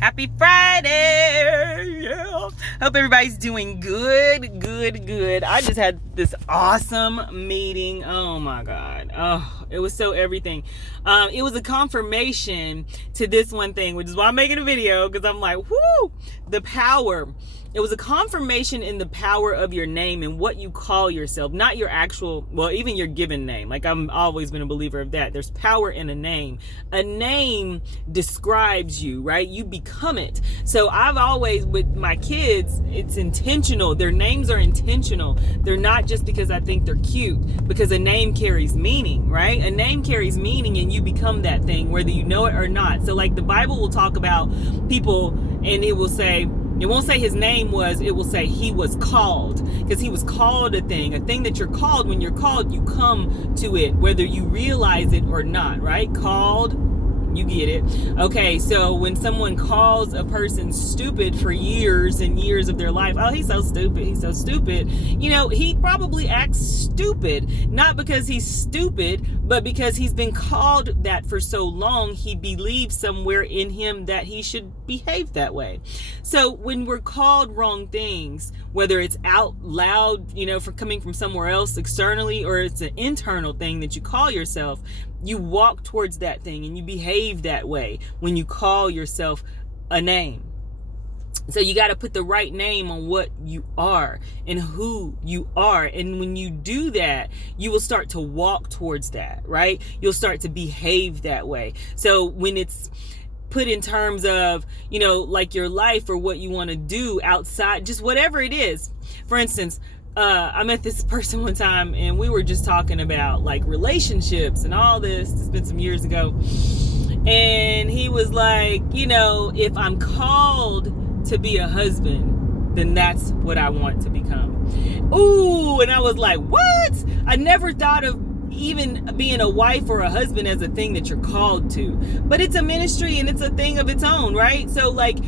Happy Friday! Yeah. Hope everybody's doing good. I just had this awesome meeting. Oh my God. Oh, it was so everything. It was a confirmation to this one thing, which is why I'm making a video, because I'm like, whoo, the power. It was a confirmation in the power of your name and what you call yourself, not your actual, well, even your given name. Like, I've always been a believer of that. There's power in a name. A name describes you, right? You become it. So I've always, with my kids, it's intentional. Their names are intentional. They're not just because I think they're cute, because a name carries meaning, right? A name carries meaning and you become that thing, whether you know it or not. So like the Bible will talk about people and it will say, it won't say his name was, it will say he was called, because he was called a thing that you're called. When you're called, you come to it, whether you realize it or not, right? Called, you get it. Okay, so when someone calls a person stupid for years and years of their life, oh, he's so stupid. You know, he probably acts stupid, not because he's stupid, but because he's been called that for so long, he believes somewhere in him that he should behave that way. So when we're called wrong things, whether it's out loud, you know, for coming from somewhere else externally, or it's an internal thing that you call yourself, you walk towards that thing and you behave that way when you call yourself a name. So you got to put the right name on what you are and who you are. And when you do that, you will start to walk towards that, right? You'll start to behave that way. So when it's put in terms of, you know, like your life or what you want to do outside, just whatever it is. For instance, I met this person one time and we were just talking about like relationships and all this. It's been some years ago. And he was like, you know, if I'm called to be a husband, then that's what I want to become. Ooh, and I was like, what? I never thought of even being a wife or a husband as a thing that you're called to. But it's a ministry and it's a thing of its own, right? So like,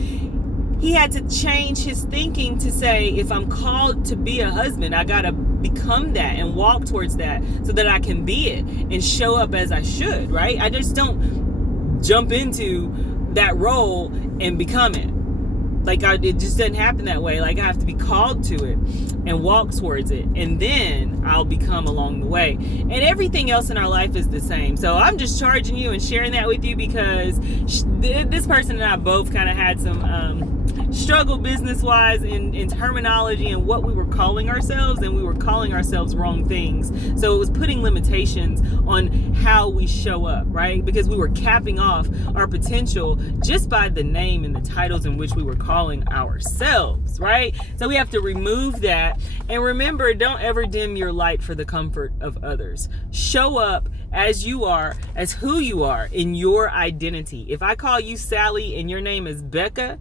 he had to change his thinking to say, if I'm called to be a husband, I gotta become that and walk towards that so that I can be it and show up as I should, right? I just don't jump into that role and become it. Like, it just doesn't happen that way. Like, I have to be called to it and walk towards it, and then I'll become along the way. And everything else in our life is the same. So I'm just charging you and sharing that with you because this person and I both kind of had some struggle business-wise in terminology and what we were calling ourselves, and we were calling ourselves wrong things. So it was putting limitations on how we show up, right? Because we were capping off our potential just by the name and the titles in which we were calling ourselves, right? So we have to remove that. And remember, don't ever dim your light for the comfort of others. Show up as you are, as who you are in your identity. If I call you Sally and your name is Becca,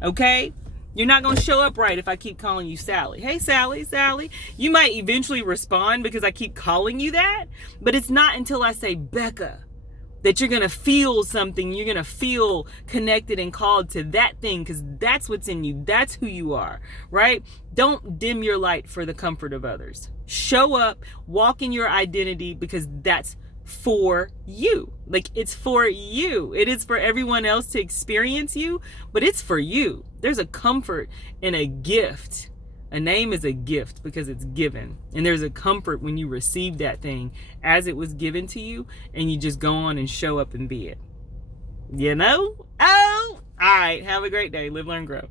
okay, you're not going to show up right if I keep calling you Sally. Hey, Sally. You might eventually respond because I keep calling you that, but it's not until I say Becca that you're going to feel something. You're going to feel connected and called to that thing, because that's what's in you. That's who you are, right? Don't dim your light for the comfort of others. Show up, walk in your identity, because that's for you. Like, it's for you. It is for everyone else to experience you, but it's for you. There's a comfort and a gift. A name is a gift because it's given. And there's a comfort when you receive that thing as it was given to you, and you just go on and show up and be it. You know? Oh, all right. Have a great day. Live, learn, grow.